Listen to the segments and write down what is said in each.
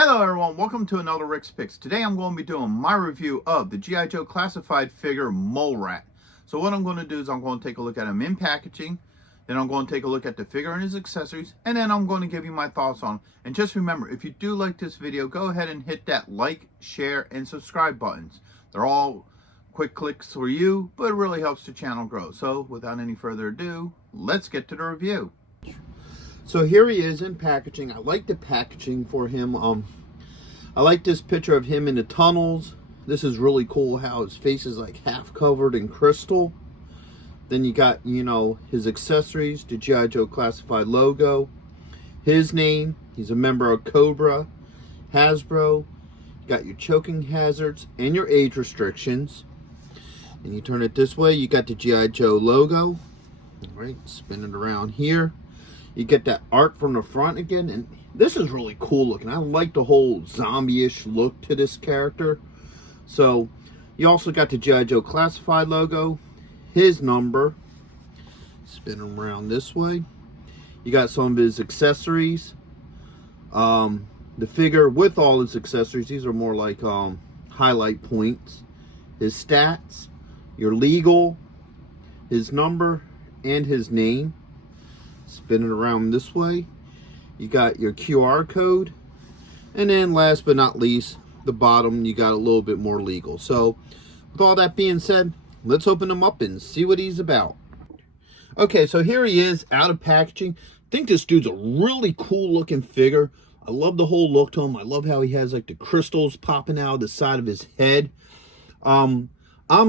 Hello everyone, welcome to another Rick's Picks. Today I'm going to be doing my review of the G.I. Joe classified figure Mole Rat. So what I'm going to do is I'm going to take a look at him in packaging, then I'm going to take a look at the figure and his accessories, and then I'm going to give you my thoughts on him. And just remember, if you do like this video, go ahead and hit that like, share, and subscribe buttons. They're all quick clicks for you, but it really helps the channel grow. So without any further ado, let's get to the review. So here he is in packaging. I like the packaging for him. I like this picture of him in the tunnels. This is really cool how his face is like half covered in crystal. Then you got, you know, his accessories, the G.I. Joe classified logo, his name. He's a member of Cobra, Hasbro. You got your choking hazards and your age restrictions. And you turn it this way, you got the G.I. Joe logo. All right, spin it around here. You get that art from the front again, and this is really cool looking. I like the whole zombie-ish look to this character. So you also got the G.I. Joe classified logo, his number. Spin him around this way. You got some of his accessories. The figure with all his accessories, these are more like highlight points. His stats, your legal, his number, and his name. Spin it around this way. You got your QR code. And then last but not least, the bottom, you got a little bit more legal. So with all that being said, let's open him up and see what he's about. Okay, so here he is out of packaging. I think this dude's a really cool looking figure. I love the whole look to him. I love how he has like the crystals popping out of the side of his head. I'm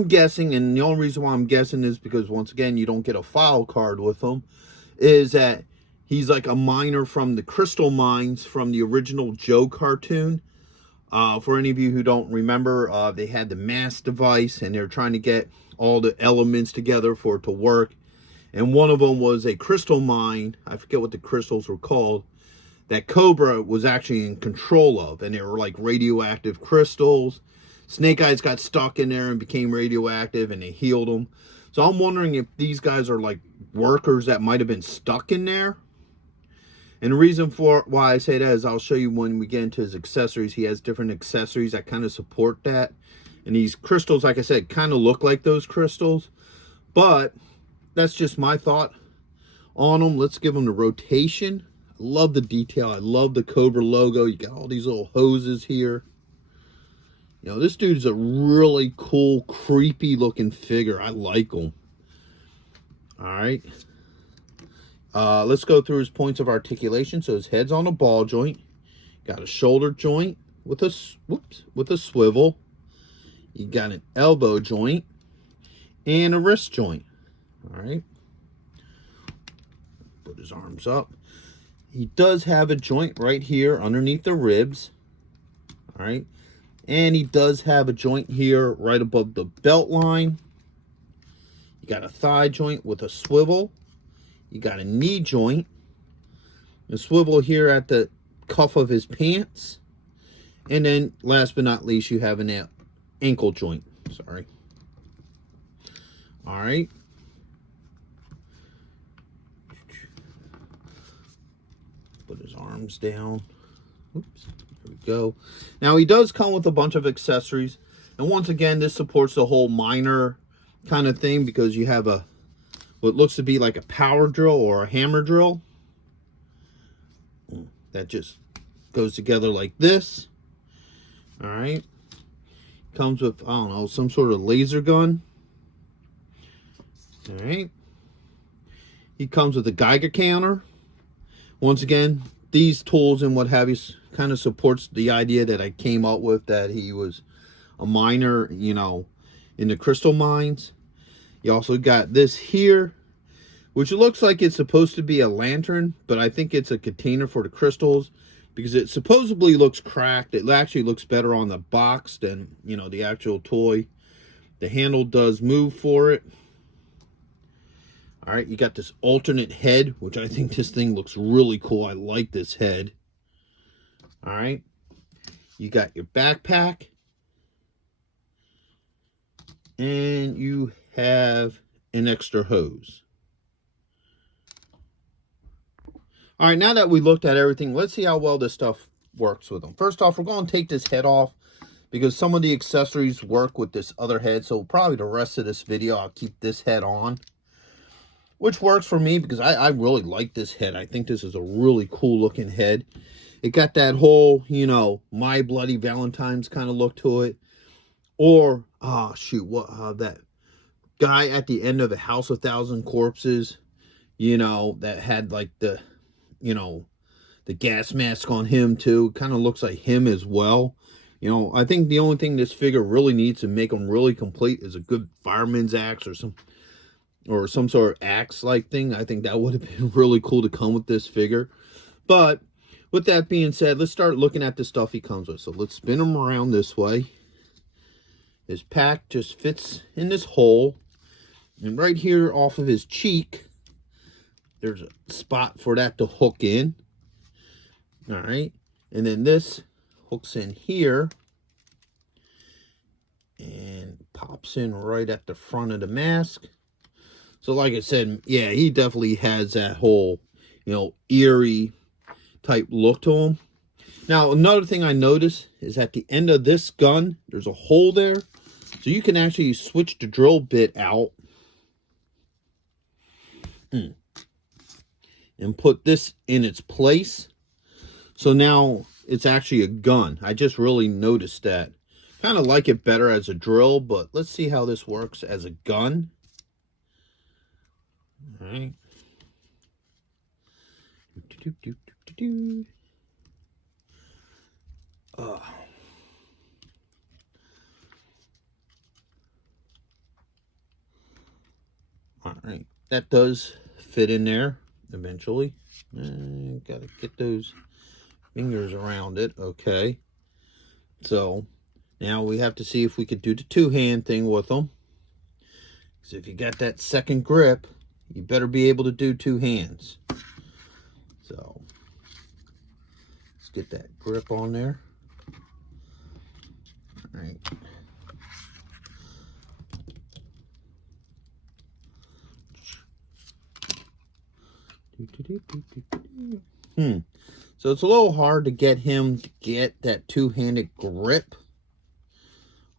guessing, and the only reason why I'm guessing is because once again, you don't get a file card with him, is that he's like a miner from the crystal mines from the original Joe cartoon. For any of you who don't remember, they had the mass device and they were trying to get all the elements together for it to work. And one of them was a crystal mine, I forget what the crystals were called, that Cobra was actually in control of. And they were like radioactive crystals. Snake Eyes got stuck in there and became radioactive and they healed him. So I'm wondering if these guys are like workers that might have been stuck in there. And the reason for why I say that is I'll show you when we get into his accessories. He has different accessories that kind of support that. And these crystals, like I said, kind of look like those crystals. But that's just my thought on them. Let's give them the rotation. I love the detail. I love the Cobra logo. You got all these little hoses here. You know, this dude's a really cool, creepy looking figure. I like him. All right. Let's go through his points of articulation. So his head's on a ball joint. Got a shoulder joint with a swivel. You got an elbow joint and a wrist joint. All right. Put his arms up. He does have a joint right here underneath the ribs. All right. And he does have a joint here right above the belt line. You got a thigh joint with a swivel. You got a knee joint. A swivel here at the cuff of his pants. And then last but not least, you have an ankle joint. Sorry. All right. Put his arms down. Oops. There we go. Now he does come with a bunch of accessories, and once again this supports the whole miner kind of thing because you have a what looks to be like a power drill or a hammer drill that just goes together like this. All right, comes with, I don't know, some sort of laser gun. All right, he comes with a Geiger counter. Once again, these tools and what have you kind of supports the idea that I came up with, that he was a miner, you know, in the crystal mines. You also got this here, which looks like it's supposed to be a lantern, but I think it's a container for the crystals because it supposedly looks cracked. It actually looks better on the box than, you know, the actual toy. The handle does move for it. All right, you got this alternate head, which I think this thing looks really cool. I like this head. All right, you got your backpack. And you have an extra hose. All right, now that we looked at everything, let's see how well this stuff works with them. First off, we're going to take this head off because some of the accessories work with this other head. So probably the rest of this video, I'll keep this head on, which works for me because I really like this head. I think this is a really cool looking head. It got that whole, you know, My Bloody Valentine's kind of look to it. Or, that guy at the end of A House of Thousand Corpses, you know, that had like the, you know, the gas mask on him too. Kind of looks like him as well. You know, I think the only thing this figure really needs to make him really complete is a good fireman's axe or some sort of axe-like thing. I think that would have been really cool to come with this figure. But with that being said, let's start looking at the stuff he comes with. So let's spin him around this way. His pack just fits in this hole. And right here off of his cheek, there's a spot for that to hook in. All right. And then this hooks in here and pops in right at the front of the mask. So like I said, yeah, he definitely has that whole, you know, eerie type look to him. Now, another thing I noticed is at the end of this gun, there's a hole there. So you can actually switch the drill bit out and put this in its place. So now it's actually a gun. I just really noticed that. Kind of like it better as a drill, but let's see how this works as a gun. All right. All right, that does fit in there eventually. Gotta get those fingers around it. Okay, so now we have to see if we could do the two-hand thing with them. Because if you got that second grip, you better be able to do two hands. So let's get that grip on there. All right. So it's a little hard to get him to get that two-handed grip.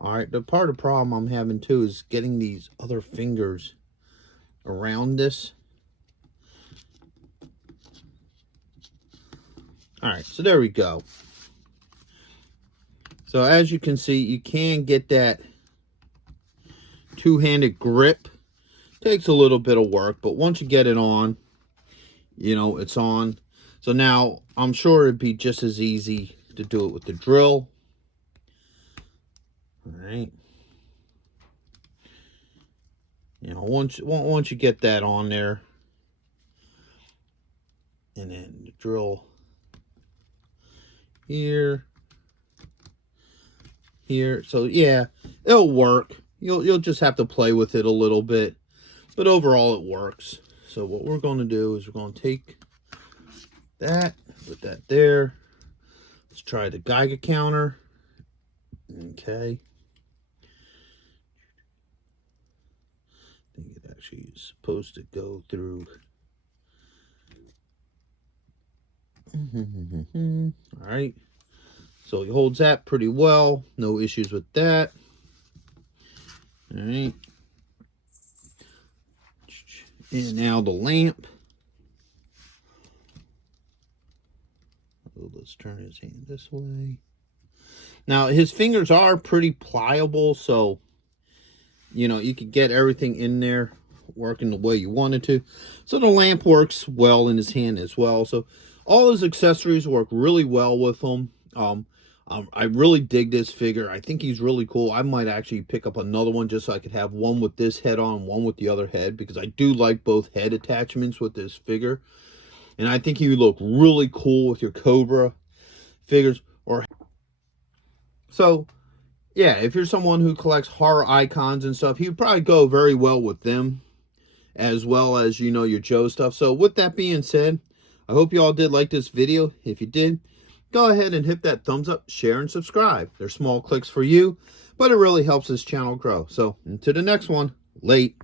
All right, the part of the problem I'm having too is getting these other fingers around this. All right, so there we go. So as you can see, you can get that two-handed grip. Takes a little bit of work, but once you get it on, you know, it's on. So now I'm sure it'd be just as easy to do it with the drill. All right. You know, once you get that on there, and then the drill here. So yeah, it'll work. You'll just have to play with it a little bit, but overall it works. So what we're going to do is we're going to take that, put that there. Let's try the Geiger counter. Okay. I think it actually is supposed to go through. All right. So he holds that pretty well. No issues with that. All right. And now the lamp. So let's turn his hand this way. Now his fingers are pretty pliable, so you know you could get everything in there working the way you wanted to. So the lamp works well in his hand as well. So all his accessories work really well with him. I really dig this figure. I think he's really cool. I might actually pick up another one just so I could have one with this head on, one with the other head, because I do like both head attachments with this figure. And I think he would look really cool with your Cobra figures. So, yeah, if you're someone who collects horror icons and stuff, he would probably go very well with them, as well as, you know, your Joe stuff. So with that being said, I hope you all did like this video. If you did, go ahead and hit that thumbs up, share, and subscribe. They're small clicks for you, but it really helps this channel grow. So, until the next one, late.